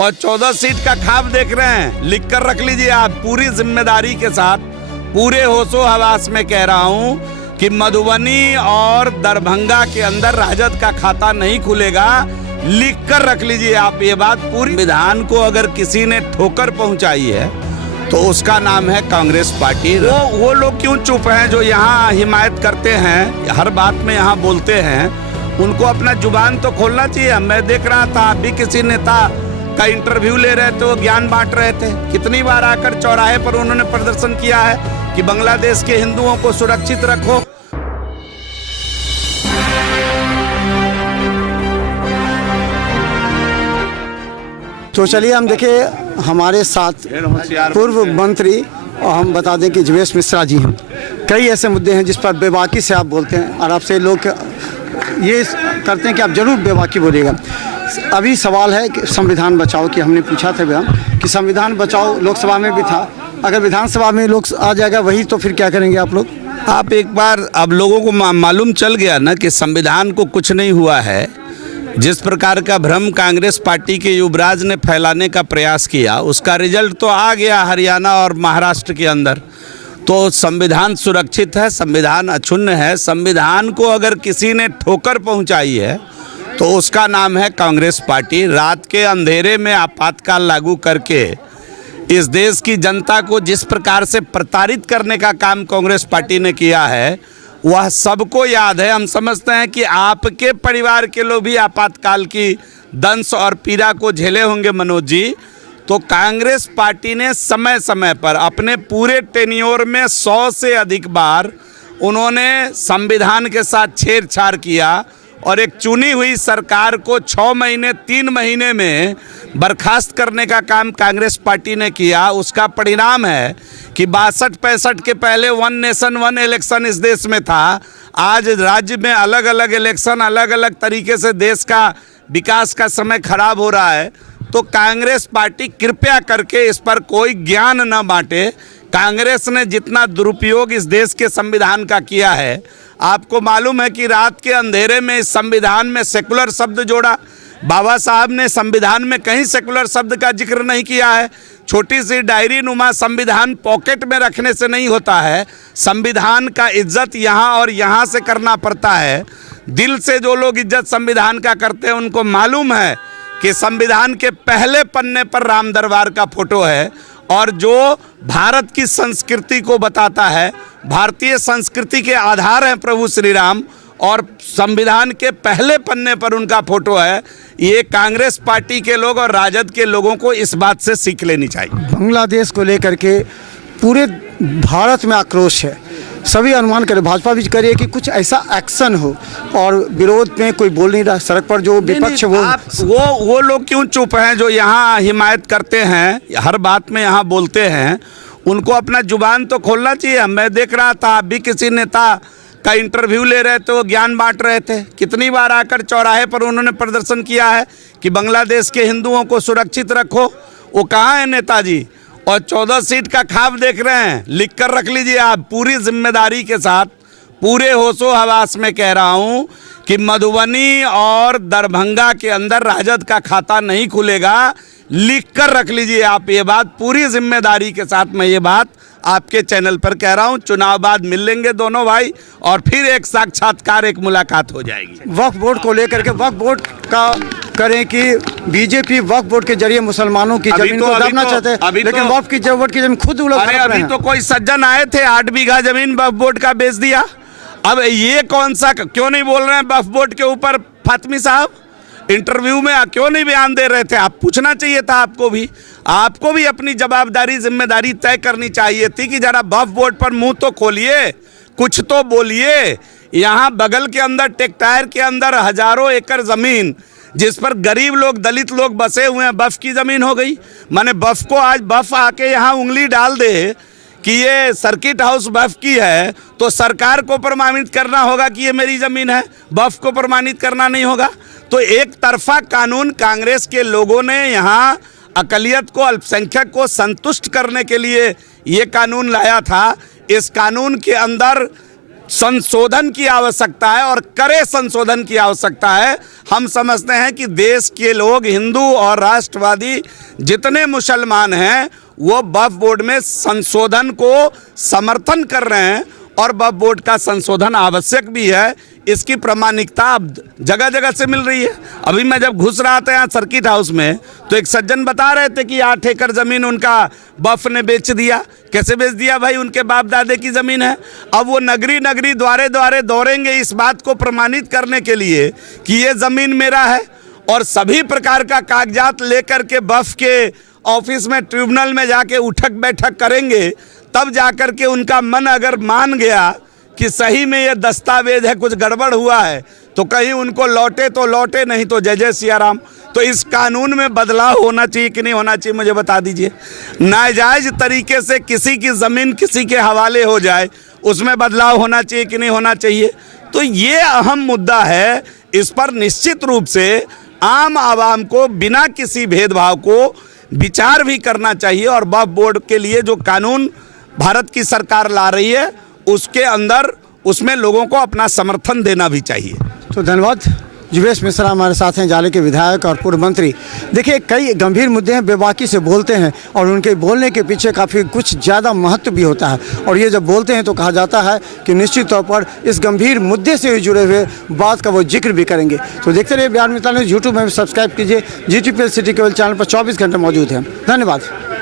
और 14 सीट का ख्वाब देख रहे हैं, लिख कर रख लीजिए आप पूरी जिम्मेदारी के साथ, पूरे होशो हवास में कह रहा हूं कि मधुबनी और दरभंगा के अंदर राजद का खाता नहीं खुलेगा। लिख कर रख लीजिए आप ये बात। पूरी संविधान को अगर किसी ने ठोकर पहुंचाई है तो उसका नाम है कांग्रेस पार्टी। वो लोग क्यों चुप हैं जो यहाँ हिमायत करते हैं, हर बात में यहाँ बोलते हैं, उनको अपना जुबान तो खोलना चाहिए। मैं देख रहा था अभी किसी नेता का इंटरव्यू ले रहे थे, वो ज्ञान बांट रहे थे। कितनी बार आकर चौराहे पर उन्होंने प्रदर्शन किया है कि बांग्लादेश के हिंदुओं को सुरक्षित रखो। तो चलिए हम देखिए हमारे साथ पूर्व मंत्री और हम बता दें कि जीवेश मिश्रा जी हैं। कई ऐसे मुद्दे हैं जिस पर बेबाकी से आप बोलते हैं और आपसे लोग ये करते हैं कि आप जरूर बेबाकी बोलिएगा। अभी सवाल है कि संविधान बचाओ की हमने पूछा था बयान कि संविधान बचाओ लोकसभा में भी था, अगर विधानसभा में लोग आ जाएगा वही तो फिर क्या करेंगे आप लोग? आप एक बार, अब लोगों को मालूम चल गया ना कि संविधान को कुछ नहीं हुआ है। जिस प्रकार का भ्रम कांग्रेस पार्टी के युवराज ने फैलाने का प्रयास किया, उसका रिजल्ट तो आ गया हरियाणा और महाराष्ट्र के अंदर। तो संविधान सुरक्षित है, संविधान अक्षुण्ण है। संविधान को अगर किसी ने ठोकर पहुंचाई है तो उसका नाम है कांग्रेस पार्टी। रात के अंधेरे में आपातकाल लागू करके इस देश की जनता को जिस प्रकार से प्रताड़ित करने का काम कांग्रेस पार्टी ने किया है वह सबको याद है। हम समझते हैं कि आपके परिवार के लोग भी आपातकाल की दंश और पीड़ा को झेले होंगे मनोज जी। तो कांग्रेस पार्टी ने समय समय पर अपने पूरे टेन्योर में 100 से अधिक बार उन्होंने संविधान के साथ छेड़छाड़ किया और एक चुनी हुई सरकार को 6 महीने 3 महीने में बर्खास्त करने का काम कांग्रेस पार्टी ने किया। उसका परिणाम है कि 62-65 के पहले 1 नेशन 1 इलेक्शन इस देश में था। आज राज्य में अलग अलग इलेक्शन, अलग अलग तरीके से देश का विकास का समय खराब हो रहा है। तो कांग्रेस पार्टी कृपया करके इस पर कोई ज्ञान न बांटे। कांग्रेस ने जितना दुरुपयोग इस देश के संविधान का किया है, आपको मालूम है कि रात के अंधेरे में इस संविधान में सेकुलर शब्द जोड़ा। बाबा साहब ने संविधान में कहीं सेकुलर शब्द का जिक्र नहीं किया है। छोटी सी डायरी नुमा संविधान पॉकेट में रखने से नहीं होता है। संविधान का इज्जत यहाँ और यहाँ से करना पड़ता है। दिल से जो लोग इज्जत संविधान का करते हैं उनको मालूम है कि संविधान के पहले पन्ने पर राम दरबार का फोटो है और जो भारत की संस्कृति को बताता है। भारतीय संस्कृति के आधार हैं प्रभु श्री राम और संविधान के पहले पन्ने पर उनका फोटो है। ये कांग्रेस पार्टी के लोग और राजद के लोगों को इस बात से सीख लेनी चाहिए। बांग्लादेश को लेकर के पूरे भारत में आक्रोश है। सभी अनुमान करें, भाजपा भी करे कि कुछ ऐसा एक्शन हो और विरोध में कोई बोल नहीं रहा। सड़क पर जो विपक्ष वो लोग क्यों चुप हैं जो यहाँ हिमायत करते हैं, हर बात में यहाँ बोलते हैं, उनको अपना जुबान तो खोलना चाहिए। मैं देख रहा था अभी किसी नेता का इंटरव्यू ले रहे थे, वो ज्ञान बांट रहे थे। कितनी बार आकर चौराहे पर उन्होंने प्रदर्शन किया है कि बांग्लादेश के हिंदुओं को सुरक्षित रखो। वो कहाँ है नेताजी? और 14 सीट का ख्वाब देख रहे हैं, लिख कर रख लीजिए आप पूरी जिम्मेदारी के साथ, पूरे होशो हवास में कह रहा हूं कि मधुबनी और दरभंगा के अंदर राजद का खाता नहीं खुलेगा। लिख कर रख लीजिए आप ये बात, पूरी जिम्मेदारी के साथ मैं ये बात आपके चैनल पर कह रहा हूं। चुनाव बाद मिल लेंगे दोनों भाई और फिर एक साक्षात्कार, एक मुलाकात हो जाएगी। वक्फ बोर्ड को लेकर के, वक्फ बोर्ड का करें कि बीजेपी वक्फ बोर्ड के जरिए मुसलमानों की जमीन को दबना चाहते हैं, लेकिन वक्फ की जमीन खुद लोग अभी तो कोई सज्जन आए थे 8 बीघा जमीन वक्फ बोर्ड का बेच दिया। अब ये कौन सा, क्यों नहीं बोल रहे हैं वक्फ बोर्ड के ऊपर? फातिमी साहब इंटरव्यू में क्यों नहीं बयान दे रहे थे? आप पूछना चाहिए था। आपको भी अपनी जवाबदारी जिम्मेदारी तय करनी चाहिए थी कि जरा वक्फ बोर्ड पर मुंह तो खोलिए, कुछ तो बोलिए। यहाँ बगल के अंदर टेक्टायर के अंदर हजारों एकड़ जमीन जिस पर गरीब लोग, दलित लोग बसे हुए हैं, वक्फ की जमीन हो गई। माने वक्फ को आज वक्फ आके यहाँ उंगली डाल दे कि ये सर्किट हाउस वक्फ की है तो सरकार को प्रमाणित करना होगा कि ये मेरी ज़मीन है, वक्फ को प्रमाणित करना नहीं होगा। तो एक तरफा कानून कांग्रेस के लोगों ने यहाँ अकलियत को, अल्पसंख्यक को संतुष्ट करने के लिए ये कानून लाया था। इस कानून के अंदर संशोधन की आवश्यकता है और कड़े संशोधन की आवश्यकता है। हम समझते हैं कि देश के लोग, हिंदू और राष्ट्रवादी जितने मुसलमान हैं, वो वक्फ बोर्ड में संशोधन को समर्थन कर रहे हैं और वक्फ बोर्ड का संशोधन आवश्यक भी है। इसकी प्रामाणिकता अब जगह जगह से मिल रही है। अभी मैं जब घुस रहा था यहाँ सर्किट हाउस में, तो एक सज्जन बता रहे थे कि 8 एकड़ ज़मीन उनका वक्फ ने बेच दिया। कैसे बेच दिया भाई? उनके बाप दादे की ज़मीन है। अब वो नगरी नगरी द्वारे द्वारे दौड़ेंगे इस बात को प्रमाणित करने के लिए कि ये ज़मीन मेरा है, और सभी प्रकार का कागजात लेकर के वक्फ के ऑफिस में, ट्रिब्यूनल में जाके उठक बैठक करेंगे। तब जाकर के उनका मन अगर मान गया कि सही में ये दस्तावेज है, कुछ गड़बड़ हुआ है, तो कहीं उनको लौटे तो लौटे, नहीं तो जय जय सिया राम। तो इस कानून में बदलाव होना चाहिए कि नहीं होना चाहिए, मुझे बता दीजिए। नाजायज तरीके से किसी की ज़मीन किसी के हवाले हो जाए, उसमें बदलाव होना चाहिए कि नहीं होना चाहिए। तो ये अहम मुद्दा है। इस पर निश्चित रूप से आम आवाम को बिना किसी भेदभाव को विचार भी करना चाहिए, और वक्फ बोर्ड के लिए जो कानून भारत की सरकार ला रही है उसके अंदर, उसमें लोगों को अपना समर्थन देना भी चाहिए। तो धन्यवाद। जीवेश मिश्रा हमारे साथ हैं, जाले के विधायक और पूर्व मंत्री। देखिए, कई गंभीर मुद्दे हैं, बेबाकी से बोलते हैं और उनके बोलने के पीछे काफ़ी कुछ ज़्यादा महत्व भी होता है। और ये जब बोलते हैं तो कहा जाता है कि निश्चित तौर पर इस गंभीर मुद्दे से जुड़े हुए बात का वो जिक्र भी करेंगे। तो देखते रहिए बिहार मित्र न्यूज़। यूट्यूब में भी सब्सक्राइब कीजिए। GTPL सिटी केबल चैनल पर 24 घंटे मौजूद है। धन्यवाद।